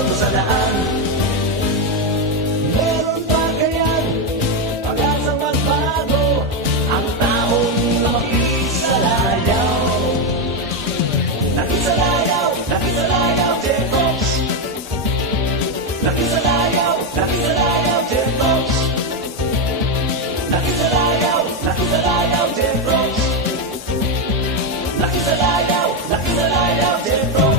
todo sa daan. Meron pa kayang pag-asang magbago ang taong nakisalayaw. Nakisalayaw, nakisalayaw, Jen Fox. Nakisalayaw, nakisalayaw, Jen Fox. Nakisalayaw, nakisalayaw, Jen Fox. Nakisalayaw, nakisalayaw, Jen Fox.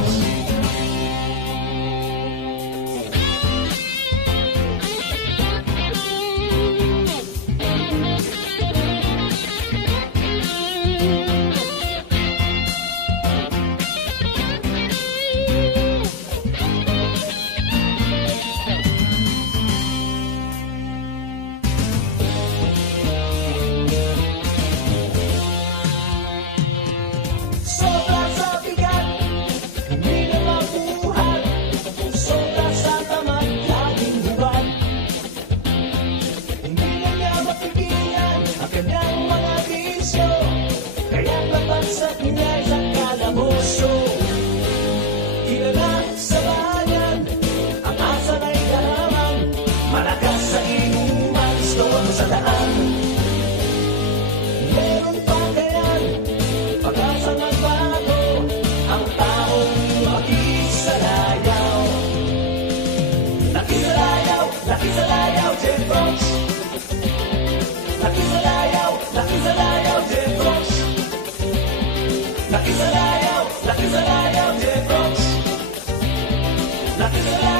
Sa Pinay sa kalamuso, kilala sa bayan, ang asa na'y garamang, malakas sa inuman, store sa daan. Meron pa kayan, pag-asa magbago, ang taong makisalayaw. Nakisalayaw, nakisalayaw, Jen Fox. Nakisalayaw, nakisalayaw, Jen Fox. Nakisalayaw, nakisalayaw, Jen Fox. Nakisalayaw.